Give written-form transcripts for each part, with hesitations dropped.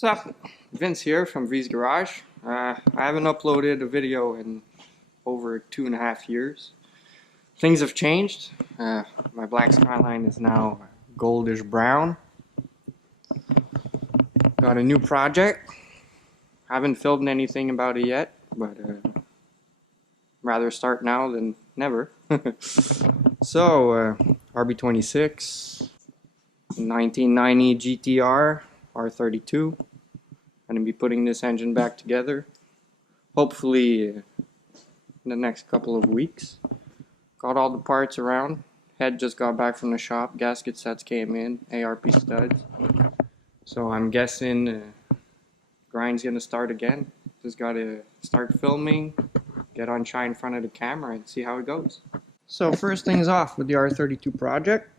What's up? Vince here from V's Garage. I haven't uploaded a video in over 2.5 years. Things have changed. My black skyline is now goldish brown. Got a new project. Haven't filmed anything about it yet, but rather start now than never. So, RB26, 1990 Gtr R32. I'm going to be putting this engine back together, hopefully in the next couple of weeks. Got all the parts around. Head just got back from the shop. Gasket sets came in, ARP studs. So I'm guessing grind's going to start again. Just got to start filming, get on shine in front of the camera and see how it goes. So first things off with the R32 project.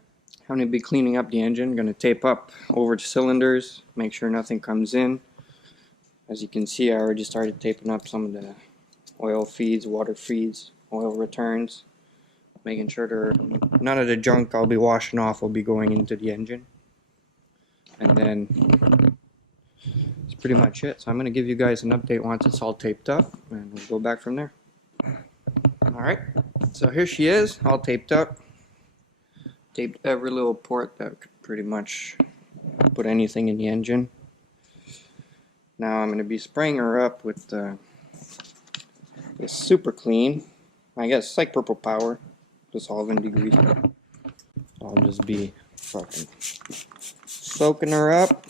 I'm going to be cleaning up the engine. Going to tape up over the cylinders, make sure nothing comes in. As you can see, I already started taping up some of the oil feeds, water feeds, oil returns, making sure none of the junk I'll be washing off will be going into the engine. And then that's pretty much it. So I'm going to give you guys an update once it's all taped up, and we'll go back from there. Alright, so here she is, all taped up. Taped every little port that could pretty much put anything in the engine. Now I'm going to be spraying her up with this super clean. I guess it's like Purple Power, dissolving degreaser. I'll just be fucking soaking her up.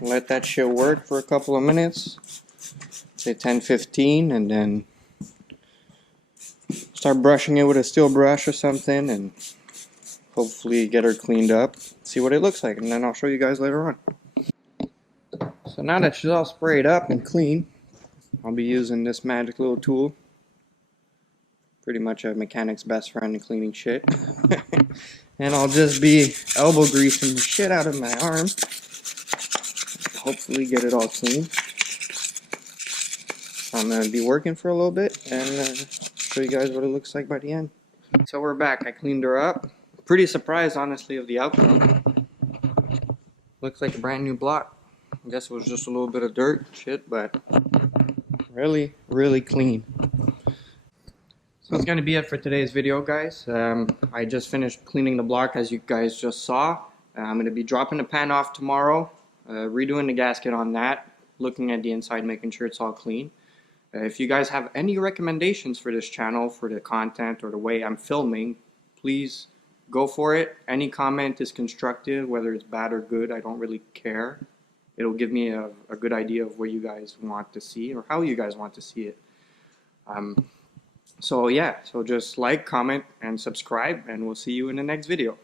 Let that shit work for a couple of minutes. Say 10-15, and then start brushing it with a steel brush or something, and hopefully get her cleaned up. See what it looks like, and then I'll show you guys later on. So now that she's all sprayed up and clean, I'll be using this magic little tool. Pretty much a mechanic's best friend in cleaning shit. And I'll just be elbow greasing the shit out of my arm. Hopefully get it all clean. I'm going to be working for a little bit and show you guys what it looks like by the end. So we're back. I cleaned her up. Pretty surprised, honestly, of the outcome. Looks like a brand new block. I guess it was just a little bit of dirt shit, but really, really clean. So that's going to be it for today's video, guys. I just finished cleaning the block, as you guys just saw. I'm going to be dropping the pan off tomorrow, redoing the gasket on that, looking at the inside, making sure it's all clean. If you guys have any recommendations for this channel, for the content or the way I'm filming, please go for it. Any comment is constructive, whether it's bad or good, I don't really care. It'll give me a good idea of what you guys want to see or how you guys want to see it. So yeah, so just like, comment, and subscribe, and we'll see you in the next video.